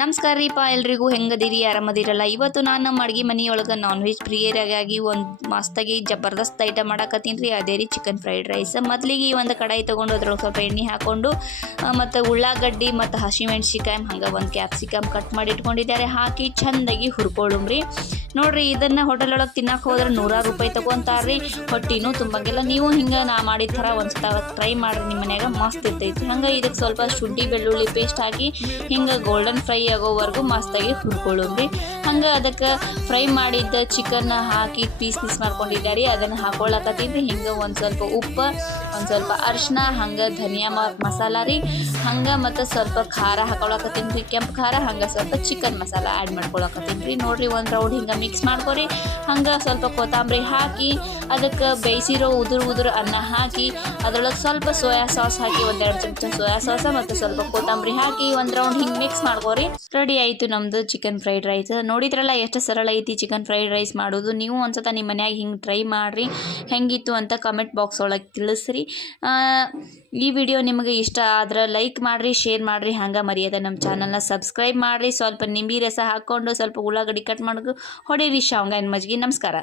ನಮಸ್ಕಾರ ರೀಪಾ ಎಲ್ರಿಗೂ ಹೆಂಗದಿರಿ ಆರಾಮದಿರಲ್ಲ. ಇವತ್ತು ನಾನು ನಮ್ಮ ಅಡುಗೆ ಮನೆಯೊಳಗೆ ನಾನ್ ವೆಜ್ ಪ್ರಿಯರಿಗಾಗಿ ಒಂದು ಮಸ್ತಾಗಿ ಜಬರ್ದಸ್ತ್ ಐಟಮ್ ಮಾಡಕತ್ತೀನಿ ರೀ. ಅದೇ ರೀ ಚಿಕನ್ ಫ್ರೈಡ್ ರೈಸ್. ಮೊದಲಿಗೆ ಒಂದು ಕಡಾಯಿ ತೊಗೊಂಡು ಅದ್ರೊಳಗೆ ಸ್ವಲ್ಪ ಎಣ್ಣೆ ಹಾಕ್ಕೊಂಡು ಮತ್ತು ಉಳ್ಳಾಗಡ್ಡಿ ಮತ್ತು ಹಸಿಮೆಣ್ಸಿಕಾಯಿ ಹಂಗೆ ಒಂದು ಕ್ಯಾಪ್ಸಿಕಮ್ ಕಟ್ ಮಾಡಿ ಇಟ್ಕೊಂಡಿದ್ದಾರೆ ಹಾಕಿ ಚೆಂದಾಗಿ ಹುರ್ಕೊಳ್ಳುಮ್ರಿ. ನೋಡಿರಿ, ಇದನ್ನು ಹೋಟೆಲ್ ಒಳಗೆ ತಿನ್ನಕ್ಕೆ ಹೋದ್ರೆ ₹100 ತೊಗೊತಾರ್ರಿ. ಹೊಟ್ಟಿನೂ ತುಂಬಂಗಿಲ್ಲ. ನೀವು ಹಿಂಗೆ ನಾ ಮಾಡಿದ ಥರ ಒಂದು ಸಲ ಟ್ರೈ ಮಾಡಿರಿ, ನಿಮ್ಮ ಮನ್ಯಾಗ ಮಸ್ತ್ ಇರ್ತೈತಿ. ಹಂಗೆ ಇದಕ್ಕೆ ಸ್ವಲ್ಪ ಶುಂಠಿ ಬೆಳ್ಳುಳ್ಳಿ ಪೇಸ್ಟ್ ಹಾಕಿ ಹಿಂಗೆ ಗೋಲ್ಡನ್ ಫ್ರೈ ಆಗೋವರೆಗೂ ಮಸ್ತಾಗಿ ಹುರ್ಕೊಳ್ಳೋಮ್ರಿ. ಹಂಗೆ ಅದಕ್ಕೆ ಫ್ರೈ ಮಾಡಿದ್ದ ಚಿಕನ್ ಹಾಕಿ ಪೀಸ್ ಮಾಡ್ಕೊಂಡಿದ್ದಾರೆ, ಅದನ್ನು ಹಾಕೊಳ್ಳಕತ್ತೀನಿ. ಹಿಂಗೆ ಒಂದು ಸ್ವಲ್ಪ ಉಪ್ಪು, ಒಂದು ಸ್ವಲ್ಪ ಅರಿಶಿನ, ಹಂಗೆ ಧನಿಯಾ ಮಸಾಲ ರೀ, ಹಂಗೆ ಮತ್ತು ಸ್ವಲ್ಪ ಖಾರ ಹಾಕೊಳಕತ್ತೀನಿ ರೀ, ಕೆಂಪು ಖಾರ, ಹಂಗೆ ಸ್ವಲ್ಪ ಚಿಕನ್ ಮಸಾಲ ಆ್ಯಡ್ ಮಾಡ್ಕೊಳಕತ್ತೀನಿ ರೀ. ನೋಡಿರಿ, ಒಂದು ರೌಂಡ್ ಹಿಂಗೆ ಮಿಕ್ಸ್ ಮಾಡ್ಕೊರಿ. ಹಂಗೆ ಸ್ವಲ್ಪ ಕೊತ್ತಂಬರಿ ಹಾಕಿ ಅದಕ್ಕೆ ಬೇಯಿಸಿರೋ ಉದುರು ಅನ್ನ ಹಾಕಿ ಅದರೊಳಗೆ ಸ್ವಲ್ಪ ಸೋಯಾ ಸಾಸ್ ಹಾಕಿ 1-2 ಚಮಚ ಸೋಯಾ ಸಾಸ ಮತ್ತು ಸ್ವಲ್ಪ ಕೊತ್ತಂಬರಿ ಹಾಕಿ ಒಂದು ರೌಂಡ್ ಹಿಂಗೆ ಮಿಕ್ಸ್ ಮಾಡ್ಕೊರಿ. ರೆಡಿ ಆಯಿತು ನಮ್ಮದು ಚಿಕನ್ ಫ್ರೈಡ್ ರೈಸ್. ನೋಡಿದ್ರಲ್ಲ ಎಷ್ಟು ಸರಳ ಐತಿ ಚಿಕನ್ ಫ್ರೈಡ್ ರೈಸ್ ಮಾಡೋದು. ನೀವು ಒಂದ್ಸತ ನಿಮ್ಮ ಮನ್ಯಾಗ ಹಿಂಗೆ ಟ್ರೈ ಮಾಡಿರಿ, ಹೆಂಗಿತ್ತು ಅಂತ ಕಮೆಂಟ್ ಬಾಕ್ಸ್ ಒಳಗೆ ತಿಳಿಸ್ರಿ. ಈ ವಿಡಿಯೋ ನಿಮಗೆ ಇಷ್ಟ ಆದ್ರೆ ಲೈಕ್ ಮಾಡಿರಿ, ಶೇರ್ ಮಾಡಿರಿ, ಹಂಗೆ ಮರ್ಯಾದೆ ನಮ್ಮ ಚಾನಲ್ನ ಸಬ್ಸ್ಕ್ರೈಬ್ ಮಾಡಿರಿ. ಸ್ವಲ್ಪ ನಿಂಬೆ ರಸ ಹಾಕ್ಕೊಂಡು ಸ್ವಲ್ಪ ಉಳ್ಳಾಗಡ್ಡಿ ಕಟ್ ಮಾಡೋದು ಹೊಡೀರಿ, ಶೇಂಗಾ ಮಜ್ಜಿಗೆ. ನಮಸ್ಕಾರ.